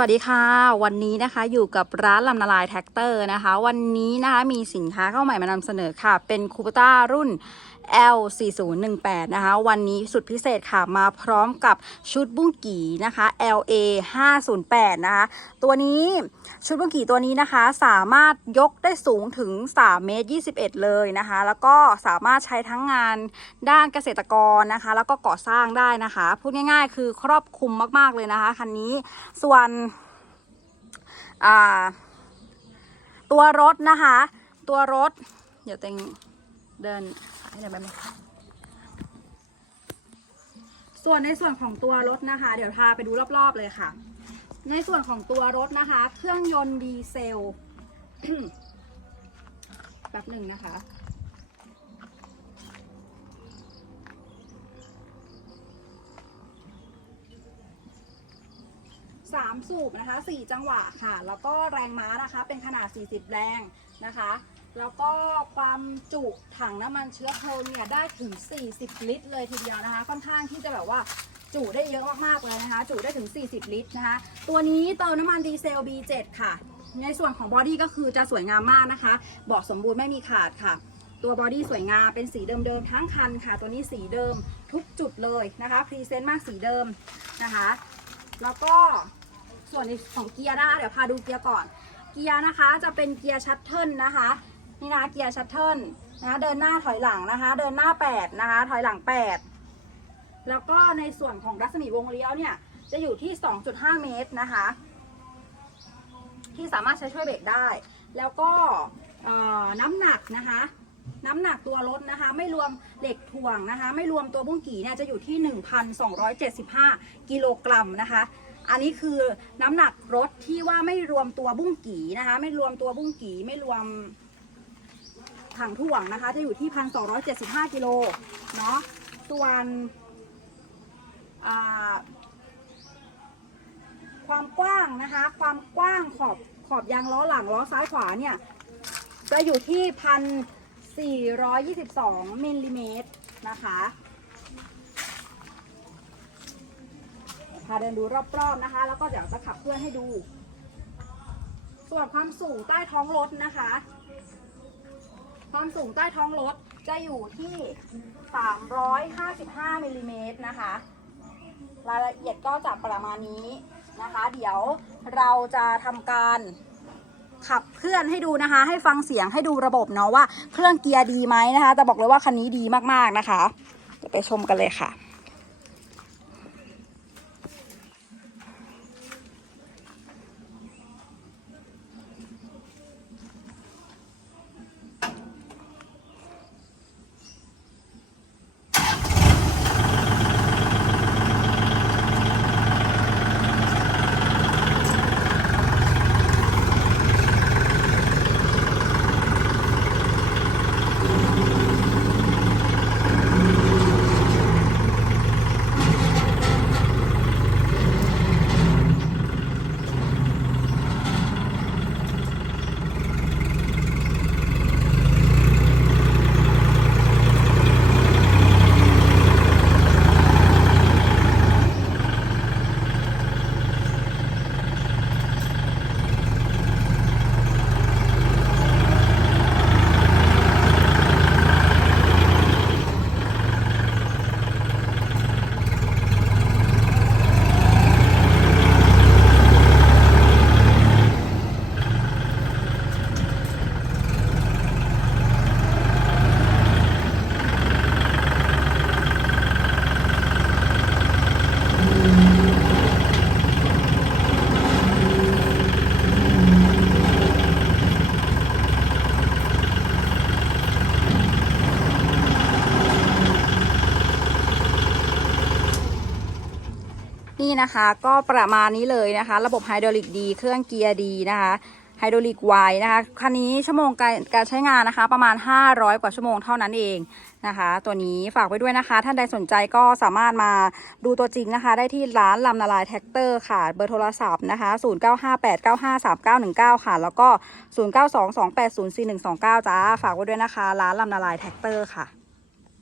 สวัสดีค่ะ วันนี้นะคะอยู่กับร้านลำนาลายแท็กเตอร์นะคะ วันนี้นะคะมีสินค้าเข้าใหม่มานำเสนอค่ะ เป็นคูปต้ารุ่น L4018 นะคะวันนี้สุดพิเศษค่ะมาพร้อมกับชุดบุ้งกี่นะคะ LA 508 นะคะตัวนี้ชุดบุ้งกี่ตัวนี้นะคะสามารถยกได้สูงถึง3เมตร21 เลยนะคะแล้วก็สามารถใช้ทั้งงานด้านเกษตรกรนะคะ แล้วก็ก่อสร้างได้นะคะ พูดง่ายๆ คือครอบคลุมมากๆเลยนะคะคันนี้ส่วนตัวรถนะคะ ตัวรถ เดี๋ยวเต็ง เดินให้เดี๋ยวแป๊บนึงส่วนในส่วนของตัวรถนะคะ เดี๋ยวพาไปดูรอบๆเลยค่ะ ในส่วนของตัวรถนะคะ เครื่องยนต์ดีเซลแป๊บหนึ่งนะคะ สามสูบนะคะสี่จังหวะค่ะ แล้วก็แรงม้านะคะ เป็นขนาด 40 แรงนะคะ แล้วก็ความจุถังน้ำมันเชื้อเพลิงเนี่ยได้ถึง 40 ลิตร เลยทีเดียวนะคะ ค่อนข้างที่จะแบบว่าจุได้เยอะมากๆเลยนะคะ จุได้ถึง 40 ลิตรนะคะ ตัวนี้เติมน้ำมันดีเซล B7 ค่ะ ในส่วนของบอดี้ก็คือจะสวยงามมากนะคะเบาะสมบูรณ์ไม่มีขาดค่ะ ตัวบอดี้สวยงามเป็นสีเดิมๆทั้งคันค่ะ ตัวนี้สีเดิมทุกจุดเลยนะคะพรีเซนต์มากสีเดิมนะคะ แล้วก็ ส่วนในของเกียร์นะคะเดี๋ยวพาดูเกียร์ก่อน เกียร์นะคะจะเป็นเกียร์ชัตเทิลนะคะนี่นะเกียร์ชัตเทิลนะเดินหน้าถอยหลังนะคะ เดินหน้า 8 นะคะ ถอยหลัง 8 แล้วก็ในส่วนของรัศมีวงเลี้ยวเนี่ยจะอยู่ที่ 2.5 เมตรนะคะ ที่สามารถใช้ช่วยเบรกได้ แล้วก็น้ำหนักนะคะ น้ำหนักตัวรถนะคะ ไม่รวมเหล็กถ่วงนะคะ ไม่รวมตัวบุ้งกี่เนี่ยจะอยู่ที่ 1,275 กิโลกรัมนะคะ อันนี้คือน้ำหนักรถที่ว่าไม่รวมตัวบุ้งกีนะคะ ไม่รวมตัวบุ้งกีไม่รวมถังถ่วงนะคะ จะอยู่ที่1,275กิโลเนาะส่วนความกว้างนะคะ ความกว้างขอบขอบยางล้อหลังล้อซ้ายขวาเนี่ย จะอยู่ที่พันสี่ร้อยยี่สิบสองมิลลิเมตรนะคะ พาเดินดูรอบๆนะคะ แล้วก็เดี๋ยวจะขับเคลื่อนให้ดู ส่วนความสูงใต้ท้องรถนะคะ ความสูงใต้ท้องรถจะอยู่ที่ 355มิลลิเมตรนะคะ รายละเอียดก็จะประมาณนี้นะคะ เดี๋ยวเราจะทำการขับเคลื่อนให้ดูนะคะ ให้ฟังเสียงให้ดูระบบเนาะว่าเครื่องเกียร์ดีไหมนะคะ แต่บอกเลยว่าคันนี้ดีมากๆนะคะเดี๋ยวไปชมกันเลยค่ะ นี่นะคะก็ประมาณนี้เลยนะคะ ระบบไฮดรอลิกดี เครื่องเกียร์ดีนะคะไฮดรอลิกไวนะคะคันนี้ชั่วโมงการการใช้งานนะคะ ประมาณ 500 กว่าชั่วโมงเท่านั้นเองนะคะ ตัวนี้ฝากไว้ด้วยนะคะ ท่านใดสนใจก็สามารถมาดูตัวจริงนะคะ ได้ที่ร้านลำนาลายแท็กเตอร์ค่ะ เบอร์โทรศัพท์นะคะ 0958953919 ค่ะ แล้วก็ 0922804129 จ้า ฝากไว้ด้วยนะคะ ร้านลำนาลายแท็กเตอร์ค่ะ